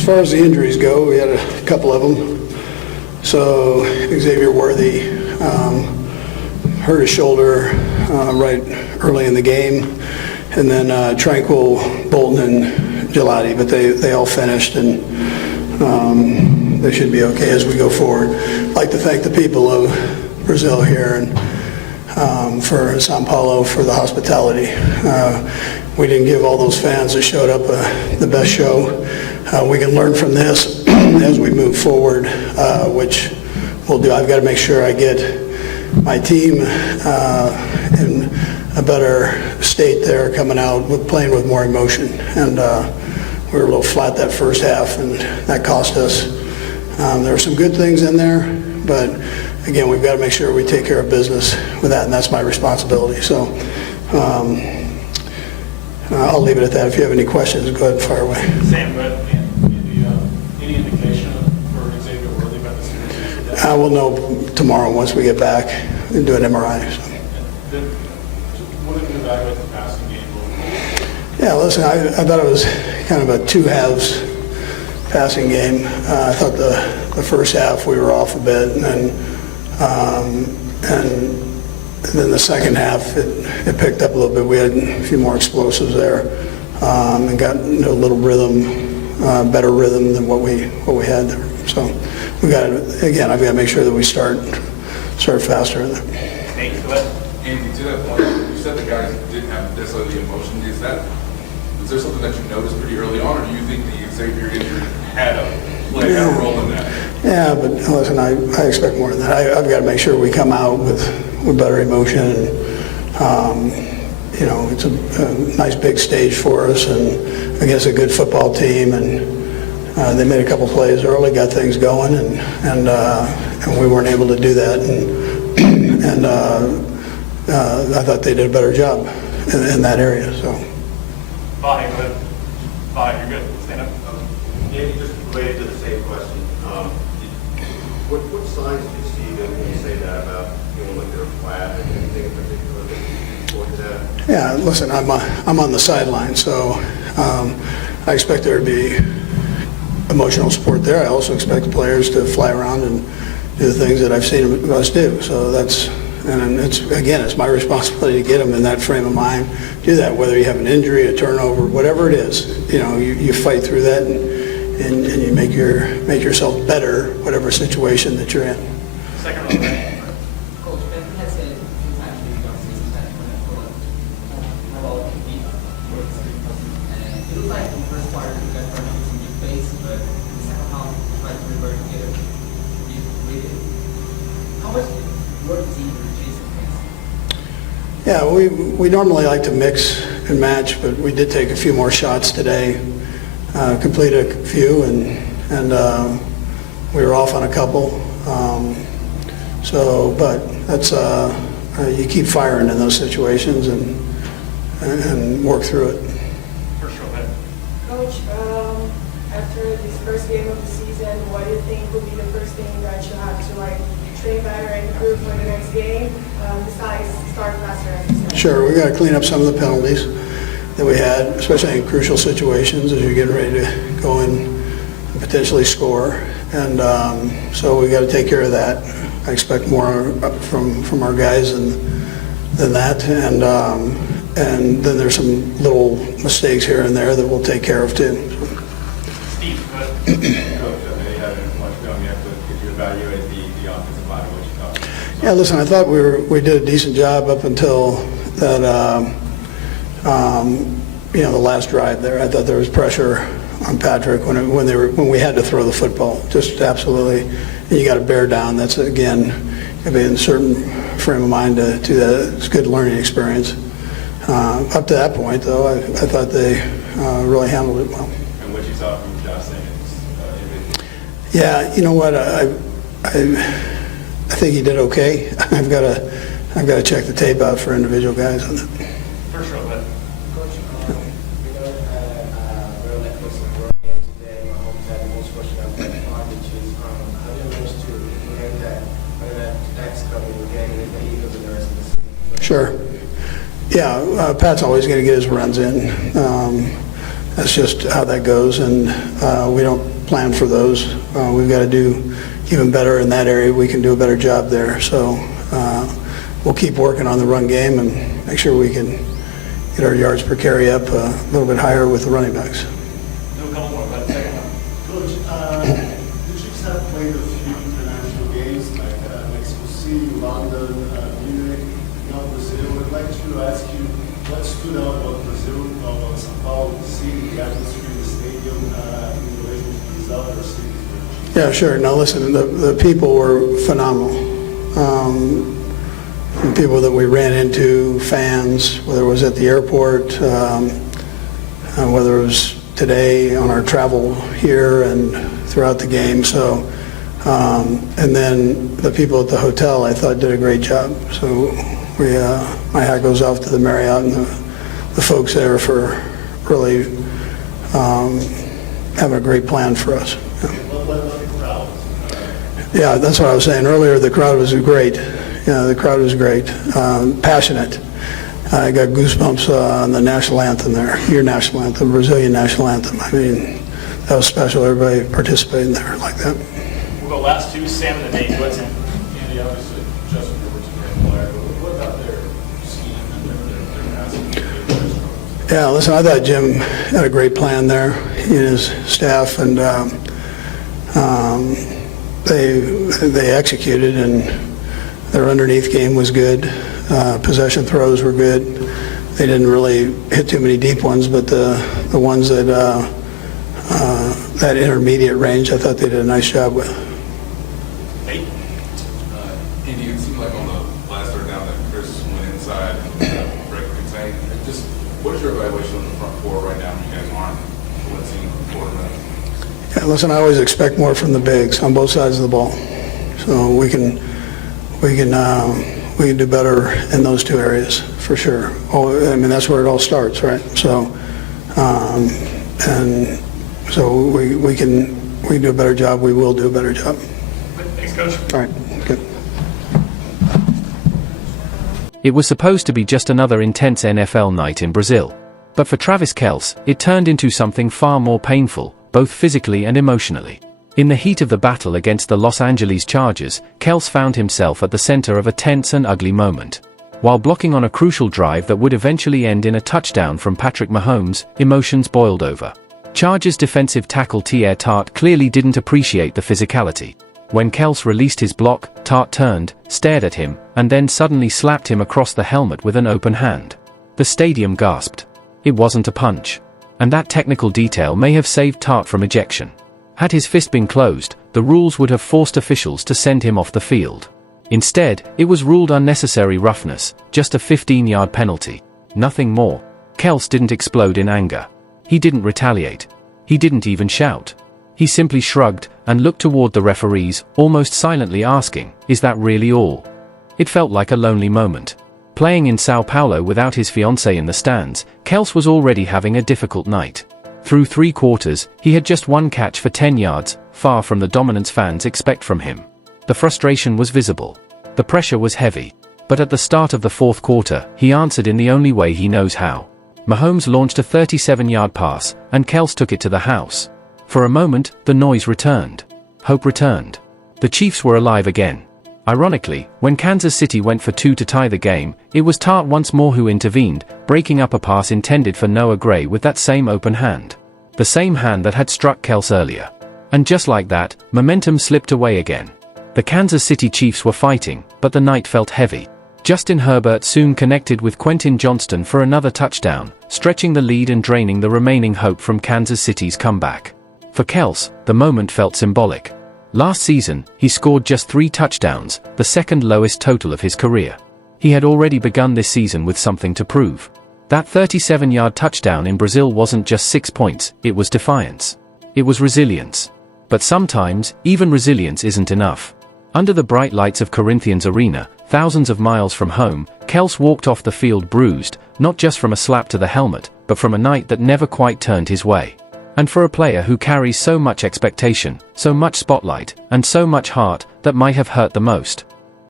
As far as the injuries go, we had a couple of them. So Xavier Worthy hurt his shoulder right early in the game, and then Tranquil, Bolton, and Gelati, but they all finished, and they should be okay as we go forward. I'd like to thank the people of Brazil here and for Sao Paulo for the hospitality. We didn't give all those fans that showed up the best show. We can learn from this as we move forward, which we'll do. I've got to make sure I get my team in a better state there coming out with playing with more emotion. And we were a little flat that first half, and that cost us. There were some good things in there, but again, we've got to make sure we take care of business with that, and that's my responsibility. So I'll leave it at that. If you have any questions, go ahead and fire away. Sam, but any indication for Xavier Worthy about the series? We'll know tomorrow once we get back and do an MRI. So. What did you evaluate the passing game? Yeah, listen, I thought it was kind of a two halves passing game. I thought the first half we were off a bit, and then the second half it picked up a little bit. We had a few more explosives there, and got a little rhythm, better rhythm than what we had there. So we got to, again, I've got to make sure that we start faster in there. Thanks. Go ahead. Andy, to that point, you said the guys didn't have necessarily the emotion. Is there something that you noticed pretty early on, or do you think the Xavier injury had a role in that? Yeah, but listen, I expect more than that. I've got to make sure we come out with better emotion. And, you know, it's a nice big stage for us, and against a good football team. And they made a couple plays early, got things going, and we weren't able to do that. And I thought they did a better job in that area. So. Bye, go ahead. Bye, you're good. Stand up. Andy, just related to the same question. What signs do you see that when you say that about feeling like they're flat? Anything in particular that points that? Yeah, listen, I'm on the sideline, so I expect there to be emotional support there. I also expect the players to fly around and do the things that I've seen us do. So it's my responsibility to get them in that frame of mind. Do that, whether you have an injury, a turnover, whatever it is. You know, you fight through that and you make yourself better, whatever situation that you're in. Second row. Coach, Ben has said a few times that you don't see that how about compete for the second person. And it looks like in the first part you got hurt in your face, but in the second half you tried to revert to get it. How much work is he chasing things? Yeah, we normally like to mix and match, but we did take a few more shots today, completed a few, and we were off on a couple. But that's you keep firing in those situations and work through it. First row, ahead. Coach, after this first game of the season, what do you think will be the first thing that you have to train better and improve for the next game, besides start faster as you said? Sure, we got to clean up some of the penalties that we had, especially in crucial situations as you're getting ready to go in and potentially score. And so we got to take care of that. I expect more from our guys than that. And then there's some little mistakes here and there that we'll take care of too. Steve, go ahead. Coach, I know you haven't much film yet, but could you evaluate the offensive line and what you thought? Yeah, listen, I thought we did a decent job up until that, the last drive there. I thought there was pressure on Patrick when we had to throw the football. Just absolutely, and you got to bear down. That's again, got to be in a certain frame of mind to do that. It's a good learning experience. Up to that point, though, I thought they really handled it well. And what you saw from Josh Simmons? Yeah, you know what? I think he did okay. I've got to check the tape out for individual guys on that. First row, ahead. Coach, we know we're on that close to the World Game today. My home had the most questions about that part, which is how do you manage to prevent that when that's coming again with the Eagles and the rest of the season? Sure. Yeah, Pat's always going to get his runs in. that's just how that goes, and we don't plan for those. We've got to do even better in that area. We can do a better job there. So we'll keep working on the run game and make sure we can get our yards per carry up a little bit higher with the running backs. Do a couple more, but second one. Coach, the Chiefs have played a few international games like Mexico City, London, Munich, now Brazil. I'd like to ask you what stood out about Brazil, about São Paulo, seeing the atmosphere in the stadium in relation to these other cities? Yeah, sure. Now listen, the people were phenomenal. The people that we ran into, fans, whether it was at the airport, whether it was today on our travel here and throughout the game. So, and then the people at the hotel, I thought, did a great job. So my hat goes off to the Marriott and the folks there for really having a great plan for us. What about the crowd? Yeah, that's what I was saying earlier. The crowd was great. Yeah, the crowd was great, passionate. I got goosebumps on the national anthem there, your national anthem, Brazilian national anthem. I mean, that was special. Everybody participating there like that. We'll go last two, Sam and then Nate. What's in? Andy, obviously, Justin Herbert's a great player, but what about their scheme and their passing? Yeah, listen, I thought Jim had a great plan there, he and his staff, and they executed, and their underneath game was good. Possession throws were good. They didn't really hit too many deep ones, but the ones that that intermediate range, I thought they did a nice job with. Nate? Andy, it seemed like on the last third down that Chris went inside and break contained. Just what is your evaluation on the front four right now when you guys aren't blitzing quarterback? Yeah, listen, I always expect more from the bigs on both sides of the ball, so we can do better in those two areas for sure. Oh, I mean, that's where it all starts, right? So, and so we can do a better job. We will do a better job. Thanks, Coach. All right, good. It was supposed to be just another intense NFL night in Brazil. But for Travis Kelce, it turned into something far more painful, both physically and emotionally. In the heat of the battle against the Los Angeles Chargers, Kelce found himself at the center of a tense and ugly moment. While blocking on a crucial drive that would eventually end in a touchdown from Patrick Mahomes, emotions boiled over. Chargers defensive tackle T.R. Tart clearly didn't appreciate the physicality. When Kelce released his block, Tart turned, stared at him, and then suddenly slapped him across the helmet with an open hand. The stadium gasped. It wasn't a punch. And that technical detail may have saved Tart from ejection. Had his fist been closed, the rules would have forced officials to send him off the field. Instead, it was ruled unnecessary roughness, just a 15-yard penalty. Nothing more. Kelce didn't explode in anger. He didn't retaliate. He didn't even shout. He simply shrugged and looked toward the referees, almost silently asking, "Is that really all?" It felt like a lonely moment. Playing in Sao Paulo without his fiancée in the stands, Kelce was already having a difficult night. Through 3 quarters, he had just one catch for 10 yards, far from the dominance fans expect from him. The frustration was visible. The pressure was heavy. But at the start of the 4th quarter, he answered in the only way he knows how. Mahomes launched a 37-yard pass, and Kelce took it to the house. For a moment, the noise returned. Hope returned. The Chiefs were alive again. Ironically, when Kansas City went for 2 to tie the game, it was Tart once more who intervened, breaking up a pass intended for Noah Gray with that same open hand. The same hand that had struck Kelce earlier. And just like that, momentum slipped away again. The Kansas City Chiefs were fighting, but the night felt heavy. Justin Herbert soon connected with Quentin Johnston for another touchdown, stretching the lead and draining the remaining hope from Kansas City's comeback. For Kelce, the moment felt symbolic. Last season, he scored just 3 touchdowns, the second lowest total of his career. He had already begun this season with something to prove. That 37-yard touchdown in Brazil wasn't just 6 points, it was defiance. It was resilience. But sometimes, even resilience isn't enough. Under the bright lights of Corinthians Arena, thousands of miles from home, Kelce walked off the field bruised, not just from a slap to the helmet, but from a night that never quite turned his way. And for a player who carries so much expectation, so much spotlight, and so much heart, that might have hurt the most.